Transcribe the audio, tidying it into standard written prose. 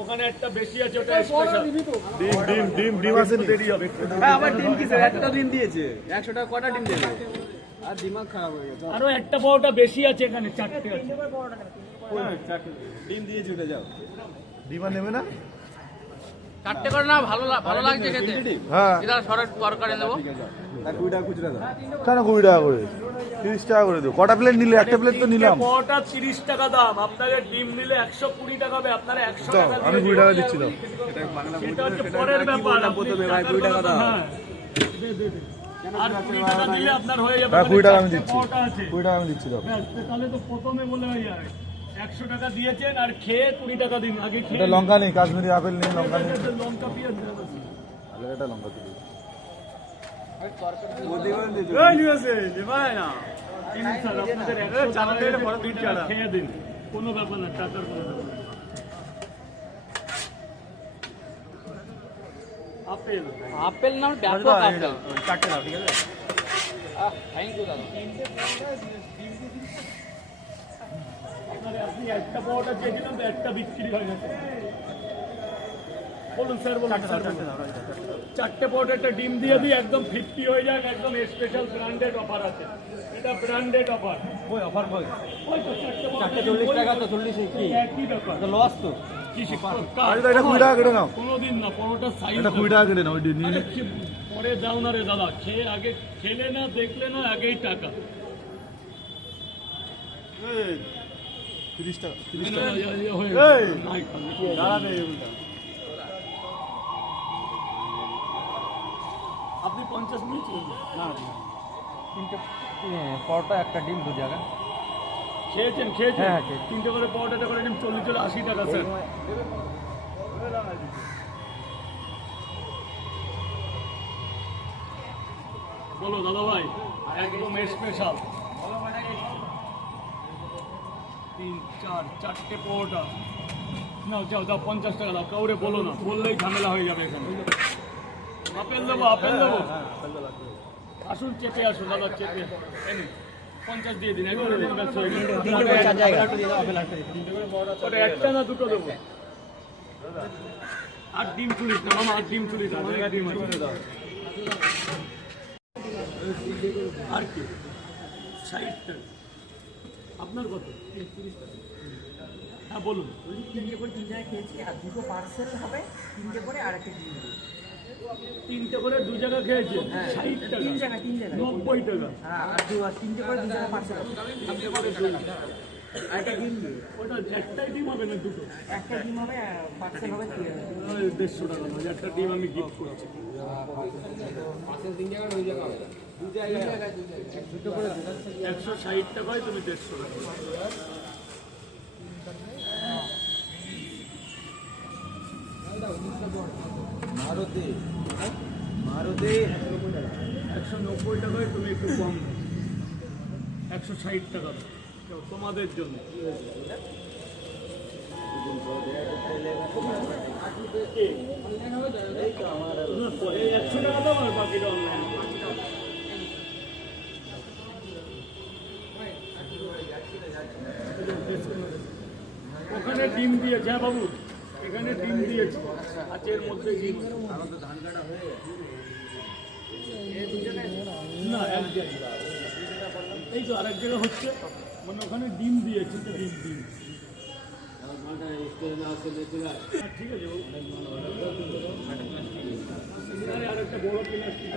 ওখানে একটা বেশি আছে, ওটা স্পেশাল ডিম আছে, দেরি হবে। হ্যাঁ আবার ডিম কিসের, একটা ডিম দিয়েছে 100 টাকা, কটা ডিম দেবে? আর দিমাগ খারাপ হয়ে গেছে। আরো একটা পাওয়াটা বেশি আছে, এখানে চারটে আছে। ডিম দিয়ে চলে যাও। ডিম আর নেবে না? চারটে করে না, ভালো লাগছে খেতে। হ্যাঁ, এটা সরের তরকারি দেবো। 20 টাকা খুচরা দাও। কেন 20 টাকা করে? 30 টাকা করে দেবো। কটা প্লেট নিলে? একটা প্লেট তো নিলাম। পাওয়াটা 30 টাকা দাম, আপনাদের ডিম নিলে 120 টাকা হবে, আপনারা 100 টাকা আমি 20 টাকা দিচ্ছি তো। সেটা হচ্ছে পরের ব্যাপার। প্রথমে ভাই 2 টাকা দাও। হ্যাঁ, আর 20 টাকা দিলে আপনার হয়ে যাবে। হ্যাঁ, 20 টাকা আমি দিচ্ছি। পাওয়াটা আছে, 20 টাকা আমি দিচ্ছি তো। ব্যাস, তাহলে তো প্রথমে বলে হয়ে যায় 100 টাকা দিয়েছেন, আর খেয়ে 20 টাকা দিন। আগে খেয়ে এটা লঙ্কা নেই, কাশ্মীরি আপেল নেই, লঙ্কা নেই। লঙ্কা পেঁয়াজ দেন। তাহলে এটা লঙ্কা দিই। খেয়ে দিন, কোনো ব্যাপার না, টাকার কোনো ব্যাপার না। আপেল আপেল না, ব্যাপক আপেল। 4 টাকা, ঠিক আছে? থ্যাংক ইউ দাদা। আপনি একটা পাওয়াটা চেয়েছিলাম তো একটা বিক্রি হয় না। বলুন স্যার, বলুন স্যার, চারটে পাওয়াটা একটা ডিম দিয়ে দিই, একদম 50 হয়ে যাক। একদম স্পেশাল ব্র্যান্ডেড অফার আছে, এটা ব্র্যান্ডেড অফার। ওই অফার কই? ওই তো চারটে 40 টাকা তো 40 কি? একই ব্যাপার। তো লস তো। কি আরে এটা 20 টাকা কেটে নাও। কোনোদিন না, পরোটার সাইজ এটা 20 টাকা কেটে নাও। ওই ডিম নিয়ে পরে দাও না রে দাদা, খেয়ে আগে খেলে না, দেখলে না, আগেই টাকা। 30 টাকা। আপনি 50 মিনিট না, 3টে পরোটা, একটা ডিম, 2 জায়গা। খেয়েছেন? হ্যাঁ, তিনটে করে পাওয়াটা করে ডিম 40 80 টাকা স্যার। বলো দাদা ভাই, একদম স্পেশাল। 3 4 চারটে পাওয়াটা নাও, যাও দাও, 50 টাকা দাও। কাউরে বলো না, বললেই ঝামেলা হয়ে যাবে এখানে। আপেল দেবো, আপেল দেবো। আসুন, চেপে আসুন দাদা, চেপে। 50 দিয়ে দিন, একবারে দিন, ব্যাস হয়ে গেল। ওটা একটা না দুটো দেবো। আর ডিম চুলিস না মামা, আর ডিম চুলিস না, অনেক ডিম আছে। আর কি 60 টাকা আপনার কত? 30 টাকা। হ্যাঁ বলুন। 3টে করে 3 জায়গায় খেয়েছি, আর 2টো পার্সেল হবে, 3টে করে আর একটা ডিম দেবো। 3টে করে 2 জায়গা খেয়েছে, 60 টাকা। 3 জায়গায় 90 টাকা। হ্যাঁ, আর 3টে করে 2 জায়গায় পার্সেল হবে, আর একটা ডিম দেবো। ওটা একটাই ডিম হবে না দুটো? একটা ডিম হবে, পার্সেল হবে 150 টাকা নয়, একটা ডিম আমি গিফট করছি। 160 টাকায় তুমি 150 টাকা। মারুতি 190 টাকায় তুমি একটু কম, 160 টাকা তোমাদের জন্য। এই 100 টাকা দাও, আর বাকিটা অনলাইন। ওখানে ডিম দিয়েছে। হ্যাঁ বাবু, এখানে ডিম দিয়েছে, আছে এর মধ্যে ডিম। না, এক জায়গায়, এই তো আরেক জায়গায় হচ্ছে, মানে ওখানে ডিম দিয়েছে, তো ডিম ডিম। ঠিক আছে বাবু, আরেকটা বড় প্লাস্টিক।